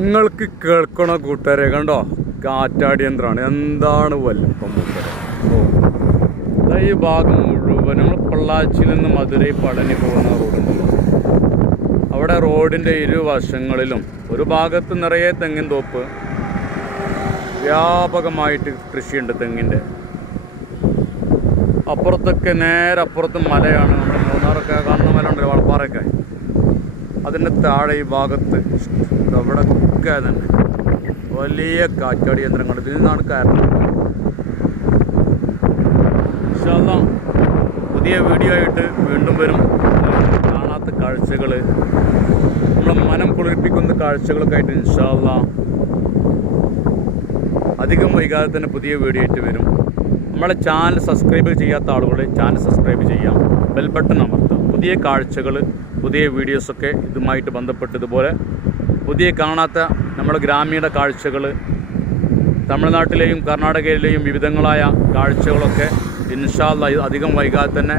നിങ്ങൾക്ക് കേൾക്കണ കൂട്ടുകാരെ കണ്ടോ? കാറ്റാടി യന്ത്രമാണ്. എന്താണ് വലിപ്പം ഈ ഭാഗം മുഴുവൻ നമ്മൾ പൊള്ളാച്ചിയിൽ നിന്ന് മധുരൈ പടനി പോകുന്ന റോഡുണ്ടല്ലോ അവിടെ റോഡിന്റെ ഇരുവശങ്ങളിലും ഒരു ഭാഗത്ത് നിറയെ തെങ്ങിൻ തോപ്പ് വ്യാപകമായിട്ട് കൃഷിയുണ്ട് തെങ്ങിന്റെ അപ്പുറത്തൊക്കെ നേരെ അപ്പുറത്ത് മലയാണ്. നമ്മുടെ മൂന്നാറൊക്കെ കന്നുമല മല ഉണ്ടല്ലോ വളപ്പാറൊക്കെ അതിന്റെ താഴെ ഈ ഭാഗത്ത്. അവിടെ ഒക്കെ തന്നെ. വലിയ കാറ്റാടി യന്ത്രങ്ങൾ. ഇതിൽ നിന്നാണ് കാരണം പുതിയ വീഡിയോ ആയിട്ട് വീണ്ടും വരും. കാണാത്ത കാഴ്ചകൾ നമ്മളെ മനം കുളിർപ്പിക്കുന്ന കാഴ്ചകളൊക്കെ ആയിട്ട് ഇൻഷാല്ല അധികം വൈകാതെ തന്നെ പുതിയ വീഡിയോ ആയിട്ട് വരും. നമ്മളെ ചാനൽ സബ്സ്ക്രൈബ് ചെയ്യാത്ത ആളുകൾ ചാനൽ സബ്സ്ക്രൈബ് ചെയ്യാം. ബെൽബട്ടൺ അമർത്താം പുതിയ കാഴ്ചകൾ പുതിയ വീഡിയോസൊക്കെ ഇതുമായിട്ട് ബന്ധപ്പെട്ട് ഇതുപോലെ പുതിയ കാണാത്ത നമ്മുടെ ഗ്രാമീണ കാഴ്ചകൾ തമിഴ്നാട്ടിലെയും കർണാടകയിലെയും വിവിധങ്ങളായ കാഴ്ചകളൊക്കെ ഇൻഷാല്ല അധികം വൈകാതെ തന്നെ